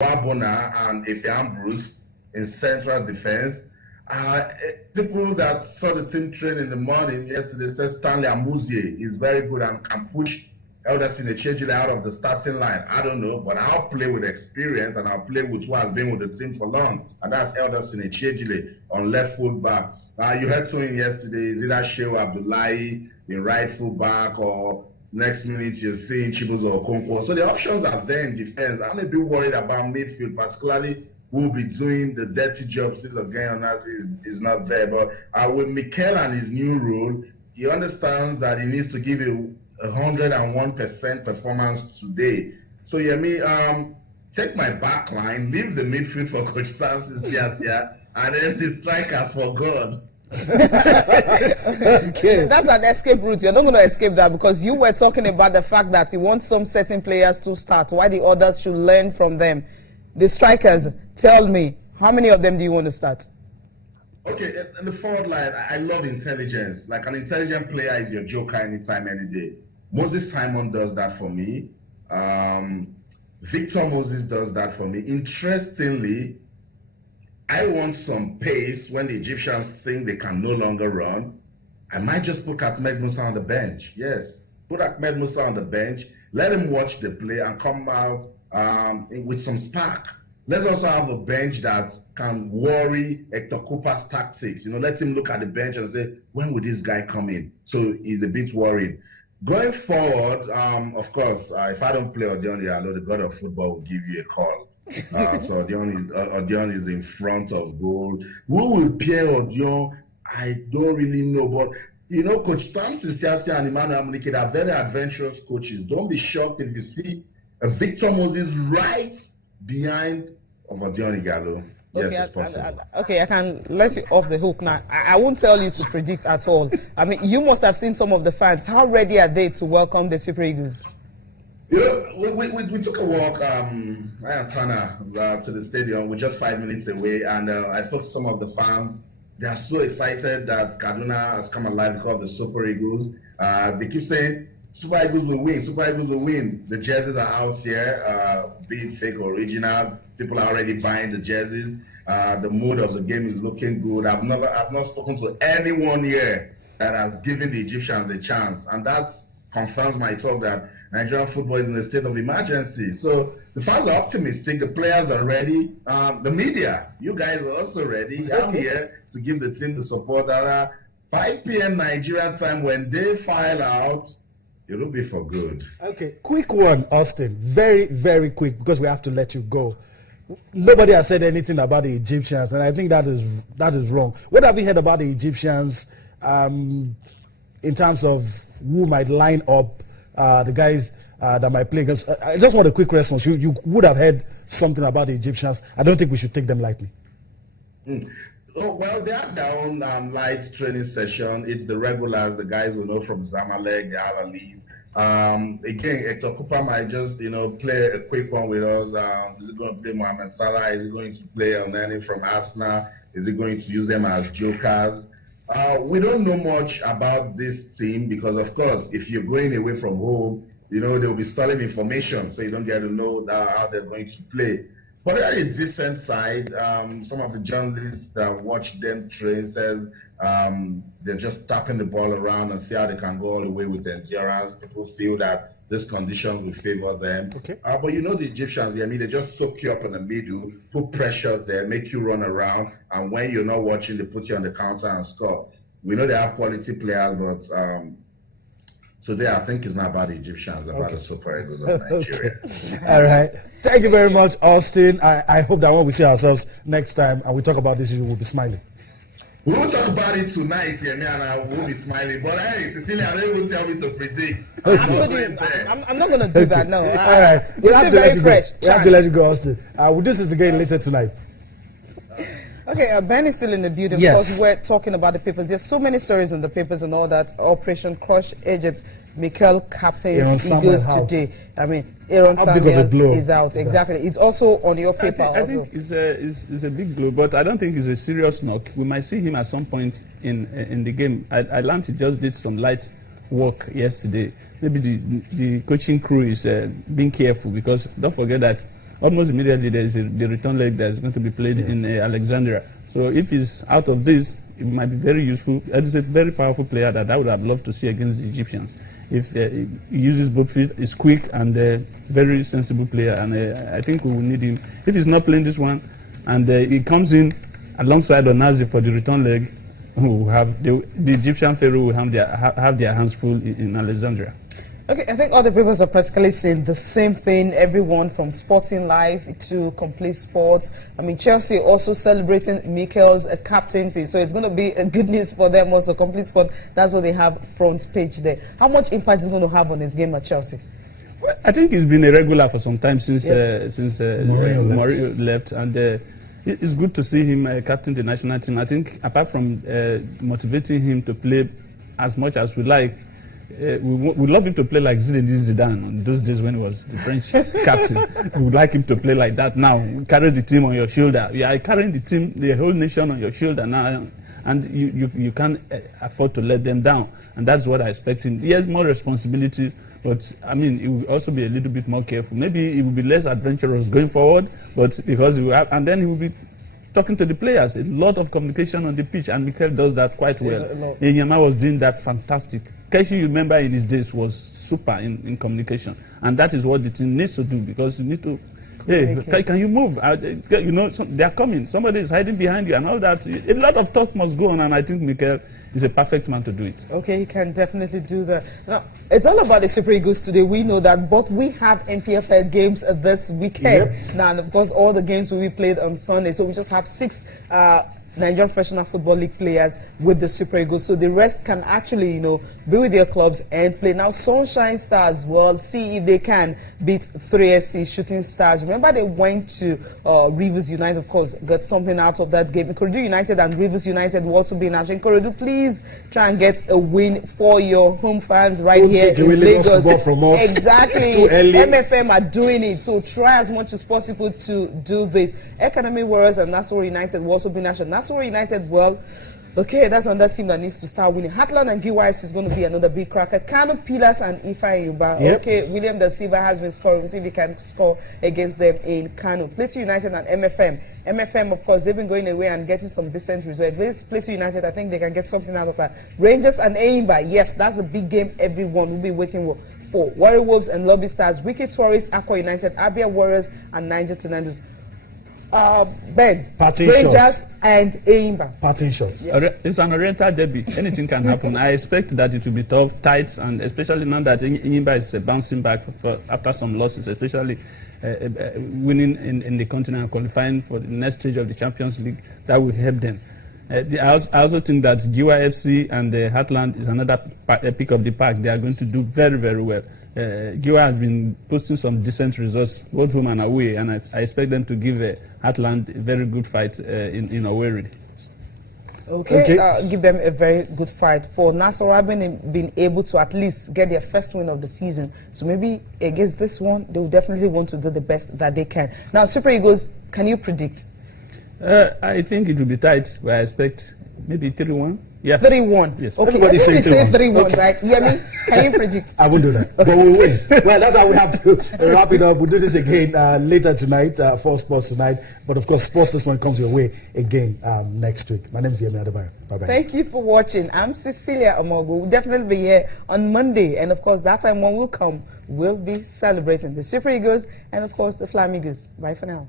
Wabona and Efe Ambrose in central defense. People that saw the team train in the morning yesterday said Stanley Amuzie is very good and can push Elderson Echejile out of the starting line. I don't know, but I'll play with experience and I'll play with who has been with the team for long, and that's Elderson Echejile on left fullback. You heard to him yesterday, is either Shehu Abdullahi in right fullback, or next minute you're seeing Chibuzo Okonkwo. So the options are there in defense. I'm a bit worried about midfield, particularly who will be doing the dirty job since again is not there. But with Mikel and his new role, he understands that he needs to give a 101% performance today. So Yemi, take my back line, leave the midfield for Coach Francis Diasia, and then the strikers for God. Okay. That's an escape route. You're not going to escape that, because you were talking about the fact that you want some certain players to start, why the others should learn from them. The strikers, tell me, how many of them do you want to start? Okay, in the forward line, I love intelligence. Like, an intelligent player is your joker anytime, any day. Moses Simon does that for me. Victor Moses does that for me. Interestingly, I want some pace when the Egyptians think they can no longer run. I might just put Ahmed Musa on the bench. Yes, put Ahmed Musa on the bench. Let him watch the play and come out with some spark. Let's also have a bench that can worry Hector Cooper's tactics. Let him look at the bench and say, when will this guy come in? So he's a bit worried. Going forward, of course, if I don't play Odion Diallo, the god of football will give you a call. So Odion is in front of goal. Who will pair Odion? I don't really know. But, Coach Samson Siasia and Emmanuel Amunike are very adventurous coaches. Don't be shocked if you see a Victor Moses right behind of Odion Diallo. Yes, it's possible. Okay, I can let you off the hook now. I won't tell you to predict at all. I mean, you must have seen some of the fans. How ready are they to welcome the Super Eagles? We took a walk, I and Tana, to the stadium. We're just 5 minutes away, and I spoke to some of the fans. They are so excited that Kaduna has come alive because of the Super Eagles. They keep saying, Super Eagles will win, Super Eagles will win. The jerseys are out here, be it fake or original. People are already buying the jerseys. The mood of the game is looking good. I've not spoken to anyone here that has given the Egyptians a chance, and that confirms my talk that Nigerian football is in a state of emergency. So the fans are optimistic, the players are ready, the media, you guys are also ready. I'm here to give the team the support. 5 p.m. Nigerian time, when they file out, it'll be for good. Okay, quick one, Austin. Very, very quick, because we have to let you go. Nobody has said anything about the Egyptians, and I think that is wrong. What have you heard about the Egyptians in terms of who might line up, the guys that might play against? I just want a quick response. You would have heard something about the Egyptians. I don't think we should take them lightly. Oh, well, they have their own light training session. It's the regulars, the guys we know from Zamalek, the Alalis. Again, Hector Cooper might just, play a quick one with us. Is he going to play Mohamed Salah? Is he going to play Elneny from Arsenal? Is he going to use them as jokers? We don't know much about this team because, of course, if you're going away from home, they'll be stolen information, so you don't get to know how they're going to play. But they're a decent side. Some of the journalists that watch them train says they're just tapping the ball around and see how they can go all the way with the endurance. People feel that these conditions will favor them. Okay. But the Egyptians, they just soak you up in the middle, put pressure there, make you run around, and when you're not watching, they put you on the counter and score. We know they have quality players, but today I think it's not about the Egyptians, about the Super Eagles of Nigeria. All right. Thank you very much, Austin. I hope that when we see ourselves next time and we talk about this issue, we'll be smiling. We will talk about it tonight, and I will be smiling. But hey, Cecilia, they will tell me to predict. I'm not going to do that, no. All right. We'll have to let you go. We have to let you go, Austin. We'll do this again later tonight. Okay, Ben is still in the building because we're talking about the papers. There's so many stories in the papers and all that. Operation Crush Egypt. Mikel captains Eagles today. I mean, Aaron Samuel is out. Exactly. It's also on your paper. I think it's a big blow, but I don't think it's a serious knock. We might see him at some point in the game. Atlanta just did some light work yesterday. Maybe the coaching crew is being careful because don't forget that almost immediately there is the return leg that is going to be played in Alexandria. So if he's out of this, it might be very useful. That is a very powerful player that I would have loved to see against the Egyptians. If he uses both feet, is quick and a very sensible player, and I think we will need him. If he's not playing this one, and he comes in alongside Onazi for the return leg, who have the Egyptian Pharaoh will have their hands full in Alexandria. Okay, I think all the papers are practically saying the same thing, everyone from Sporting Life to Complete Sports. I mean, Chelsea also celebrating Mikel's captaincy, so it's going to be a good news for them also. Complete Sports, that's what they have front page there. How much impact is going to have on his game at Chelsea? Well, I think he's been a regular for some time since Mourinho left, and it's good to see him captain the national team. I think apart from motivating him to play as much as we like, we love him to play like Zinedine Zidane on those days when he was the French captain. We would like him to play like that now. Carry the team on your shoulder. You are carrying the team, the whole nation on your shoulder now, and you can't afford to let them down. And that's what I expect him. He has more responsibilities, but I mean, he will also be a little bit more careful. Maybe he will be less adventurous going forward, but because he will have, and then he will be talking to the players, a lot of communication on the pitch, and Mikel does that quite well. Enyama was doing that fantastic. Keshi, you remember in his days, was super in communication, and that is what the team needs to do, because you need to, hey, can you move? You know, they are coming. Somebody is hiding behind you and all that. A lot of talk must go on, and I think Mikel is a perfect man to do it. Okay, he can definitely do that. Now, it's all about the Super Eagles today. We know that, but we have NPFL games this weekend. Yep. Now, and of course, all the games will be played on Sunday, so we just have 6 Nigerian Professional Football League players with the Super Eagles, so the rest can actually, you know, be with their clubs and play. Now, Sunshine Stars will see if they can beat 3SC Shooting Stars. Remember, they went to Rivers United, of course, got something out of that game. Ikorodu United and Rivers United will also be in action. Ikorodu, please try and get a win for your home fans right here in Lagos. From us. Exactly. It's too early. MFM are doing it, so try as much as possible to do this. Academy Warriors and Nassau United will also be in action. Nassau United, well, okay, that's another team that needs to start winning. Heartland and GYFC is going to be another big cracker. Kano Pillars and Ifa Yuba. Yep. Okay, William Da Silva has been scoring. We'll see if he can score against them in Kano. Plateau United and MFM. MFM, of course, they've been going away and getting some decent results. Plateau United, I think they can get something out of that. Rangers and Aimba, yes, that's a big game everyone will be waiting for. Warrior Wolves and Lobby Stars. Wicked Tourists, Aqua United, Abia Warriors, and Niger Tornadoes. Ben, Rangers and Aimba. Parting shots. Yes. It's an Oriental derby. Anything can happen. I expect that it will be tough, tight, and especially now that Aimba is bouncing back after some losses, especially winning in the continent and qualifying for the next stage of the Champions League. That will help them. I also think that GYFC and Heartland is another pick of the pack. They are going to do very, very well. GYFC has been posting some decent results, both home and away, and I expect them to give Heartland a very good fight in Owerri. Okay. Give them a very good fight. For Nassau, I've been able to at least get their first win of the season. So maybe against this one, they will definitely want to do the best that they can. Now, Super Eagles, can you predict? I think it will be tight, but I expect maybe 3-1. Yeah. 3-1. Yes. Okay, everybody say 3-1, okay. Right? You hear me? Can you predict? I won't do that. But we'll win. Well, that's how we have to wrap it up. We'll do this again later tonight for Sports Tonight. But of course, Sports This One comes your way again next week. My name is Yemi Adebayo. Bye-bye. Thank you for watching. I'm Cecilia Amogo. We'll definitely be here on Monday. And of course, that time when we'll come, we'll be celebrating the Super Eagles and of course the Flamingos. Bye for now.